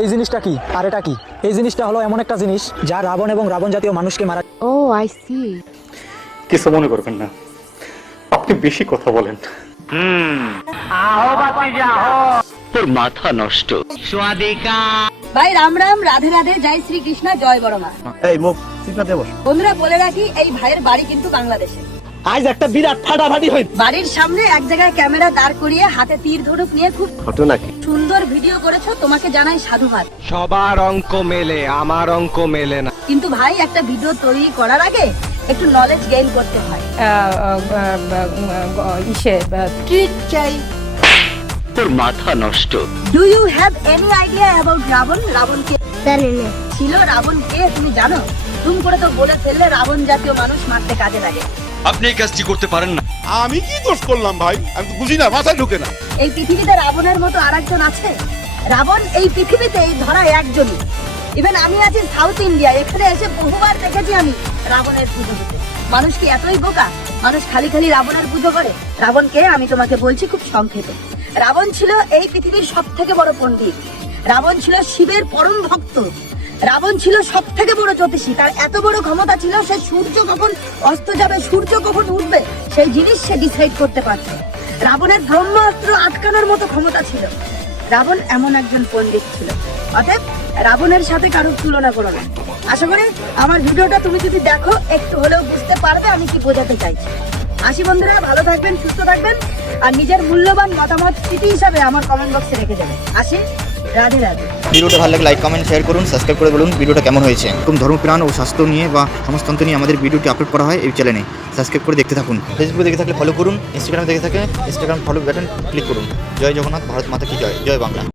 এই জিনিসটা কি আর এটা কি? এই জিনিসটা হলো এমন একটা জিনিস যা রাবণ এবং রাবণ জাতীয় মানুষকে মারা। ও আই সি। কিছু মনে করবেন না, আপনি বেশি কথা বলেন। তোর মাথা নষ্ট। ভাই রাম রাম, রাধে রাধে, জয় শ্রীকৃষ্ণ, জয় বড় মা। এই মুখ সিটনাতে বস। বন্ধুরা বলে রাখি, এই ভাইয়ের বাড়ি কিন্তু বাংলাদেশে। আজ একটা বিরাট ফাটাফাটি হই। বাড়ির সামনে এক জায়গায় ক্যামেরা দাঁড় করিয়ে হাতে তীর ধনুক নিয়ে খুব ঘটনা কি? সুন্দর ভিডিও করেছো, তোমাকে জানাই সাধুবাদ। সবার অঙ্ক মেলে, আমার অঙ্ক মেলে না। কিন্তু ভাই একটা ভিডিও তৈরি করার আগে একটু নলেজ গেইন করতে হয়। ট্রিক চাই। তোর মাথা নষ্ট। Do you have any idea about Ravana? Ravana কে ছিল? রাবণ কে তুমি জানো? তুমি করে তো বলে ফেললে রাবণ জাতীয় মানুষ মারতে কাজে লাগে। আপনি এই কাজটি করতে পারেন না। আমি কি দোষ করলাম ভাই? আমি তো বুঝি না, মাথায় ঢুকে না। এই পৃথিবীতে রাবণের মতো আরেকজন আছে? রাবণ এই পৃথিবীতে এই ধরা একজনই। ইভেন আমি আছি সাউথ ইন্ডিয়া, এখানে এসে বহুবার দেখেছি আমি রাবণের পুজো হতে। মানুষ কি এতই বোকা? মানুষ খালি খালি রাবণের পুজো করে? রাবণকে আমি তোমাকে বলছি খুব সংক্ষেপে। রাবণ ছিল এই পৃথিবীর সব থেকে বড় পণ্ডিত। রাবণ ছিল শিবের পরম ভক্ত। রাবণ ছিল সব থেকে বড় জ্যোতিষী। তার এত বড় ক্ষমতা ছিল, সে সূর্য কখন অস্ত যাবে, সূর্য কখন উঠবে, সেই জিনিস সে ডিসাইড করতে পারছে। রাবণের ব্রহ্মাস্ত্র আটকানোর মতো ক্ষমতা ছিল। রাবণ এমন একজন পণ্ডিত ছিল। অতএব রাবণের সাথে কারোর তুলনা করো না। আশা করি আমার ভিডিওটা তুমি যদি দেখো একটু হলেও বুঝতে পারবে আমি কি বোঝাতে চাইছি। আসি বন্ধুরা, ভালো থাকবেন, সুস্থ থাকবেন, আর নিজের মূল্যবান মতামত স্মৃতি হিসাবে আমার কমেন্ট বক্সে রেখে দেবেন। আসি, রাধে রাধে। ভিডিওটা ভালো লাগলে লাইক কমেন্ট শেয়ার করুন, সাবস্ক্রাইব করে বলুন ভিডিওটা কেমন হয়েছে। এরকম ধর্মপ্রাণ ও স্বাস্থ্য নিয়ে বা সমাজতন্ত্র নিয়ে আমাদের ভিডিওটি আপলোড করা হয় এই চ্যানেলে। সাবস্ক্রাইব করে দেখতে থাকুন। ফেসবুকে দেখে থাকলে ফলো করুন, ইনস্টাগ্রামে দেখে থাকলে ইনস্টাগ্রাম ফলো বাটন ক্লিক করুন। জয় জগন্নাথ, ভারত মাতা কি জয়, জয় বাংলা।